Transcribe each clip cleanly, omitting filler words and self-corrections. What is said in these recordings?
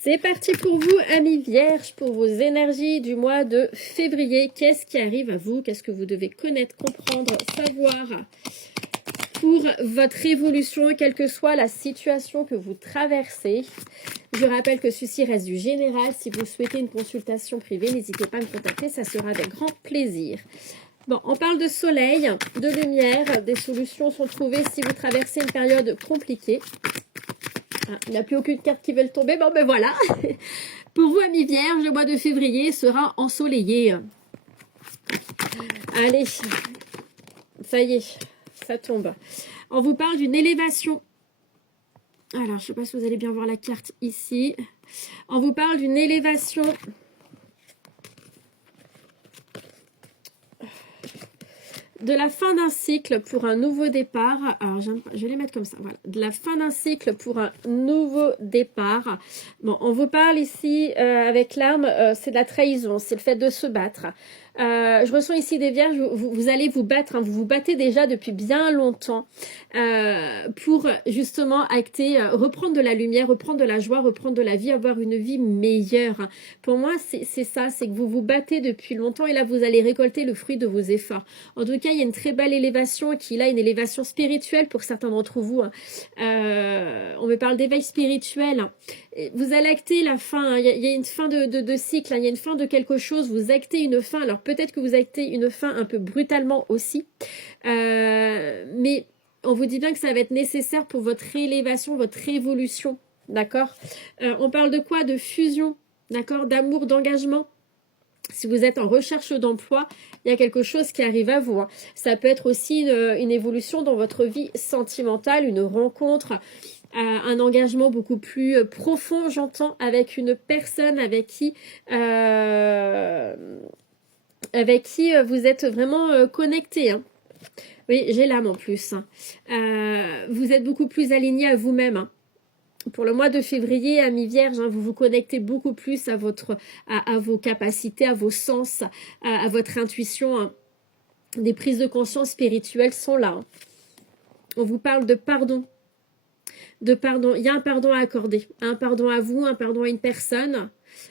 C'est parti pour vous, amis vierges, pour vos énergies du mois de février. Qu'est-ce qui arrive à vous? Qu'est-ce que vous devez connaître, comprendre, savoir pour votre évolution, quelle que soit la situation que vous traversez? Je rappelle que ceci reste du général. Si vous souhaitez une consultation privée, n'hésitez pas à me contacter, ça sera avec grand plaisir. Bon, on parle de soleil, de lumière, des solutions sont trouvées si vous traversez une période compliquée. Ah, il n'y a plus aucune carte qui veut le tomber. Bon, ben voilà. Pour vous, amis vierges, le mois de février sera ensoleillé. Allez, ça y est, ça tombe. On vous parle d'une élévation. Alors, je ne sais pas si vous allez bien voir la carte ici. On vous parle d'une élévation. De la fin d'un cycle pour un nouveau départ. Alors, je vais les mettre comme ça. Voilà. De la fin d'un cycle pour un nouveau départ. Bon, on vous parle ici avec l'arme, c'est de la trahison, c'est le fait de se battre. Je ressens ici des vierges, vous allez vous battre, hein, vous vous battez déjà depuis bien longtemps pour justement acter, reprendre de la lumière, reprendre de la joie, reprendre de la vie, avoir une vie meilleure. Pour moi, c'est ça, c'est que vous vous battez depuis longtemps et là, vous allez récolter le fruit de vos efforts. En tout cas, il y a une très belle élévation qui est là, une élévation spirituelle pour certains d'entre vous. Hein. On me parle d'éveil spirituel. Vous allez acter la fin, hein. Il y a une fin de cycle, hein. Il y a une fin de quelque chose, vous actez une fin. Alors peut-être que vous actez une fin un peu brutalement aussi, mais on vous dit bien que ça va être nécessaire pour votre élévation, votre évolution, d'accord. On parle de quoi? De fusion, d'accord, d'amour, d'engagement. Si vous êtes en recherche d'emploi, il y a quelque chose qui arrive à vous. Hein. Ça peut être aussi une évolution dans votre vie sentimentale, une rencontre, un engagement beaucoup plus profond, j'entends, avec une personne avec qui vous êtes vraiment connecté. Hein. Oui, j'ai l'âme en plus. Hein. Vous êtes beaucoup plus aligné à vous-même. Hein. Pour le mois de février, amis vierges, hein, vous vous connectez beaucoup plus à vos capacités, à vos sens, à votre intuition. Hein. Des prises de conscience spirituelles sont là. Hein. On vous parle de pardon. Il y a un pardon à accorder. Un pardon à vous, un pardon à une personne.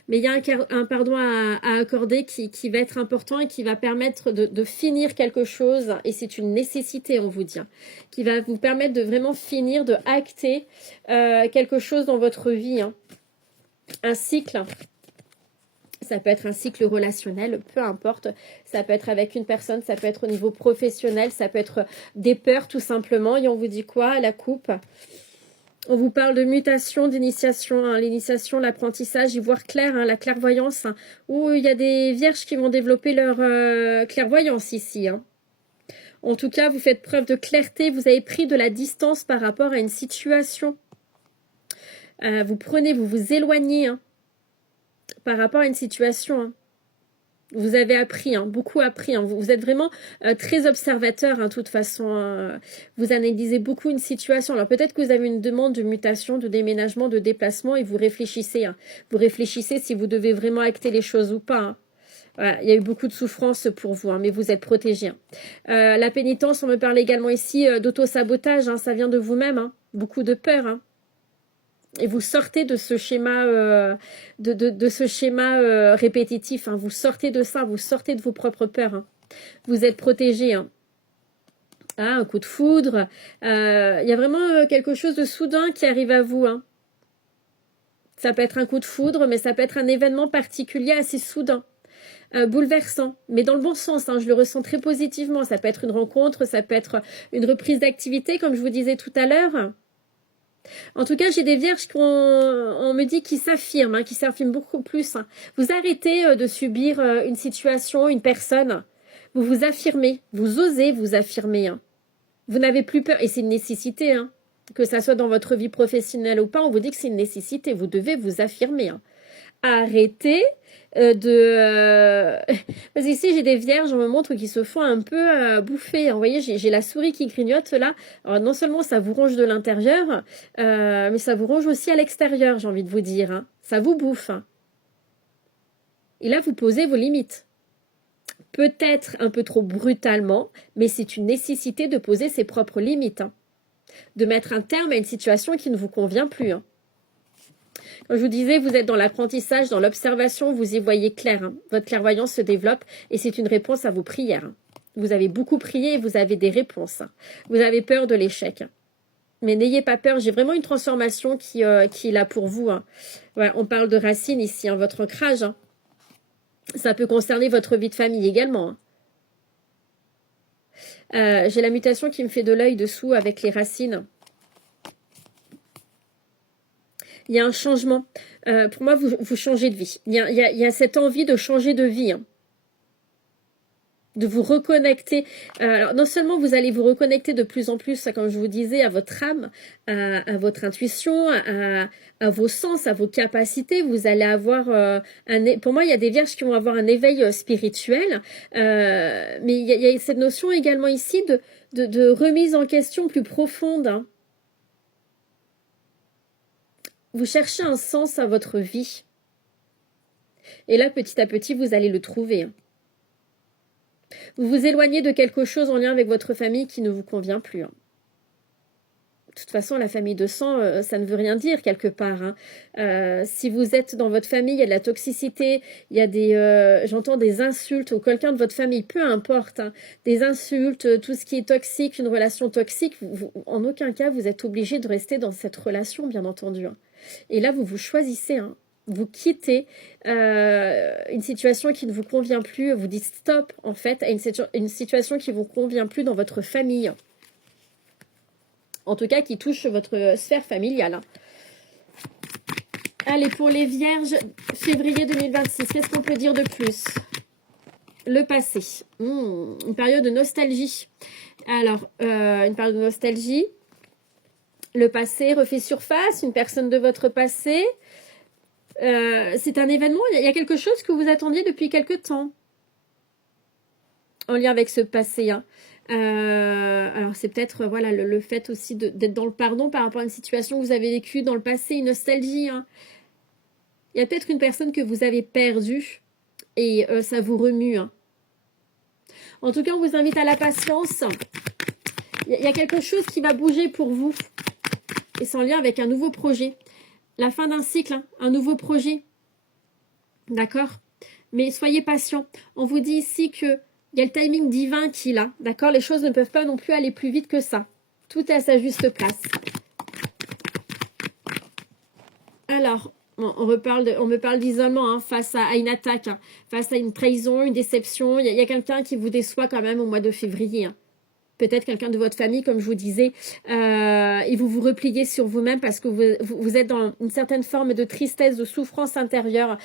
Mais il y a un pardon à accorder qui va être important et qui va permettre de finir quelque chose. Et c'est une nécessité, on vous dit. Hein, qui va vous permettre de vraiment finir, de acter quelque chose dans votre vie. Hein. Un cycle. Ça peut être un cycle relationnel, peu importe. Ça peut être avec une personne, ça peut être au niveau professionnel, ça peut être des peurs tout simplement. Et on vous dit quoi? La coupe. On vous parle de mutation, d'initiation, hein, l'initiation, l'apprentissage, y voir clair, hein, la clairvoyance, hein, où il y a des vierges qui vont développer leur clairvoyance ici. Hein. En tout cas, vous faites preuve de clarté, vous avez pris de la distance par rapport à une situation. Vous vous éloignez hein, par rapport à une situation. Hein. Vous avez appris, hein, beaucoup appris. Hein. Vous êtes vraiment très observateur, hein, de toute façon. Hein. Vous analysez beaucoup une situation. Alors peut-être que vous avez une demande de mutation, de déménagement, de déplacement et vous réfléchissez. Hein. Vous réfléchissez si vous devez vraiment acter les choses ou pas. Hein. Voilà, il y a eu beaucoup de souffrance pour vous, hein, mais vous êtes protégé. Hein. La pénitence, on me parle également ici d'auto-sabotage. Hein, ça vient de vous-même. Hein. Beaucoup de peur. Hein. Et vous sortez de ce schéma, répétitif. Hein. Vous sortez de ça, vous sortez de vos propres peurs. Hein. Vous êtes protégé. Hein. Ah, un coup de foudre. Il y a vraiment quelque chose de soudain qui arrive à vous. Hein. Ça peut être un coup de foudre, mais ça peut être un événement particulier assez soudain. Bouleversant, mais dans le bon sens. Hein. Je le ressens très positivement. Ça peut être une rencontre, ça peut être une reprise d'activité, comme je vous disais tout à l'heure. En tout cas, j'ai des vierges on me dit qui s'affirment, hein, qui s'affirment beaucoup plus. Hein. Vous arrêtez de subir une situation, une personne. Vous vous affirmez, vous osez vous affirmer. Hein. Vous n'avez plus peur, et c'est une nécessité. Hein. Que ça soit dans votre vie professionnelle ou pas, on vous dit que c'est une nécessité. Vous devez vous affirmer. Hein. Arrêtez parce qu'ici j'ai des vierges, on me montre qui se font un peu bouffer. Vous voyez, j'ai la souris qui grignote là. Alors, non seulement ça vous ronge de l'intérieur, mais ça vous ronge aussi à l'extérieur, j'ai envie de vous dire. Hein. Ça vous bouffe. Hein. Et là, vous posez vos limites. Peut-être un peu trop brutalement, mais c'est une nécessité de poser ses propres limites. Hein. De mettre un terme à une situation qui ne vous convient plus. Hein. Je vous disais, vous êtes dans l'apprentissage, dans l'observation, vous y voyez clair. Hein. Votre clairvoyance se développe et c'est une réponse à vos prières. Hein. Vous avez beaucoup prié et vous avez des réponses. Hein. Vous avez peur de l'échec. Hein. Mais n'ayez pas peur, j'ai vraiment une transformation qui est là pour vous. Hein. Voilà, on parle de racines ici, hein, votre ancrage. Hein. Ça peut concerner votre vie de famille également. Hein. J'ai la mutation qui me fait de l'œil dessous avec les racines. Il y a un changement. Pour moi, vous changez de vie. Il y a cette envie de changer de vie. Hein. De vous reconnecter. Alors, non seulement vous allez vous reconnecter de plus en plus, comme je vous disais, à votre âme, à votre intuition, à vos sens, à vos capacités. Vous allez avoir pour moi, il y a des vierges qui vont avoir un éveil spirituel. Mais il y a cette notion également ici de remise en question plus profonde. Hein. Vous cherchez un sens à votre vie. Et là, petit à petit, vous allez le trouver. Hein. Vous vous éloignez de quelque chose en lien avec votre famille qui ne vous convient plus. Hein. De toute façon, la famille de sang, ça ne veut rien dire quelque part. Hein. Si vous êtes dans votre famille, il y a de la toxicité, il y a j'entends des insultes ou quelqu'un de votre famille, peu importe, hein, des insultes, tout ce qui est toxique, une relation toxique, en aucun cas, vous êtes obligé de rester dans cette relation, bien entendu. Hein. Et là, vous choisissez, hein. Vous quittez une situation qui ne vous convient plus, vous dites stop en fait à une situation qui ne vous convient plus dans votre famille. En tout cas, qui touche votre sphère familiale. Hein. Allez, pour les vierges, février 2026, qu'est-ce qu'on peut dire de plus? Le passé. Une période de nostalgie. Alors, une période de nostalgie. Le passé refait surface, une personne de votre passé. C'est un événement, il y a quelque chose que vous attendiez depuis quelque temps en lien avec ce passé. Hein. Alors c'est peut-être voilà le fait aussi d'être dans le pardon par rapport à une situation que vous avez vécue dans le passé, une nostalgie. Hein. Il y a peut-être une personne que vous avez perdue et ça vous remue. Hein. En tout cas, on vous invite à la patience. Il y a quelque chose qui va bouger pour vous et c'est en lien avec un nouveau projet. La fin d'un cycle, hein, un nouveau projet. D'accord? Mais soyez patient. On vous dit ici qu'il y a le timing divin qui est là. D'accord? Les choses ne peuvent pas non plus aller plus vite que ça. Tout est à sa juste place. Alors, on me parle d'isolement hein, face à une attaque, hein, face à une trahison, une déception. Il y a quelqu'un qui vous déçoit quand même au mois de février. Hein. Peut-être quelqu'un de votre famille, comme je vous disais, et vous vous repliez sur vous-même parce que vous êtes dans une certaine forme de tristesse, de souffrance intérieure.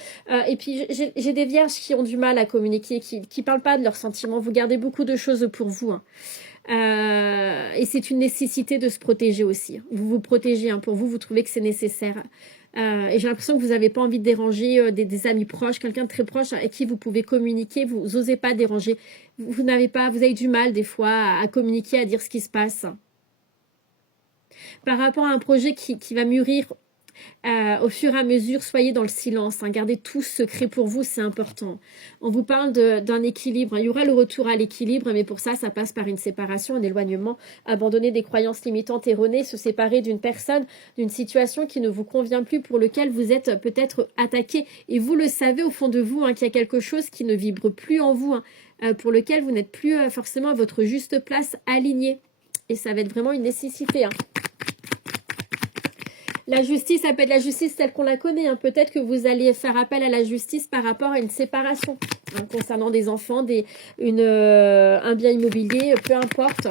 Et puis, j'ai des vierges qui ont du mal à communiquer, qui parlent pas de leurs sentiments. Vous gardez beaucoup de choses pour vous. Hein. Et c'est une nécessité de se protéger aussi. Vous vous protégez. Hein. Pour vous, vous trouvez que c'est nécessaire. Et j'ai l'impression que vous n'avez pas envie de déranger des amis proches, quelqu'un de très proche avec qui vous pouvez communiquer, vous n'osez pas déranger. Vous avez du mal des fois à communiquer, à dire ce qui se passe. Par rapport à un projet qui va mûrir au fur et à mesure, soyez dans le silence, hein, gardez tout secret pour vous, c'est important. On vous parle d'un équilibre, hein. Il y aura le retour à l'équilibre, mais pour ça, ça passe par une séparation, un éloignement, abandonner des croyances limitantes erronées, se séparer d'une personne, d'une situation qui ne vous convient plus, pour lequel vous êtes peut-être attaqué, et vous le savez au fond de vous, hein, qu'il y a quelque chose qui ne vibre plus en vous, hein, pour lequel vous n'êtes plus forcément à votre juste place, aligné, et ça va être vraiment une nécessité, hein. La justice, ça peut être la justice telle qu'on la connaît. Hein. Peut-être que vous allez faire appel à la justice par rapport à une séparation hein, concernant des enfants, un bien immobilier, peu importe.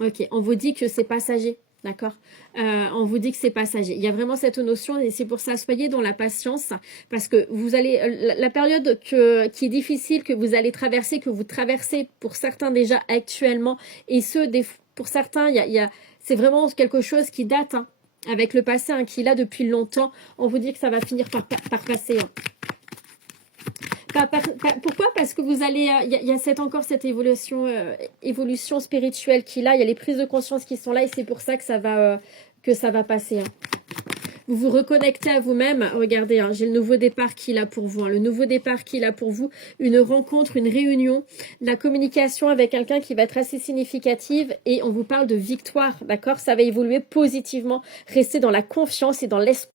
Ok, on vous dit que c'est passager, d'accord. On vous dit que c'est passager. Il y a vraiment cette notion et c'est pour ça, soyez dans la patience parce que vous allez, la période qui est difficile, que vous allez traverser, que vous traversez pour certains déjà actuellement et pour certains, c'est vraiment quelque chose qui date hein, avec le passé, hein, qui est là depuis longtemps. On vous dit que ça va finir par passer. Hein. Pourquoi? Parce que vous allez, il y a encore cette évolution spirituelle qui est là. Il y a les prises de conscience qui sont là et c'est pour ça que ça va passer. Hein. vous vous reconnectez à vous-même. Regardez, hein, j'ai le nouveau départ qu'il a pour vous, hein, le nouveau départ qu'il a pour vous, une rencontre, une réunion, la communication avec quelqu'un qui va être assez significative et on vous parle de victoire, d'accord? Ça va évoluer positivement, restez dans la confiance et dans l'espoir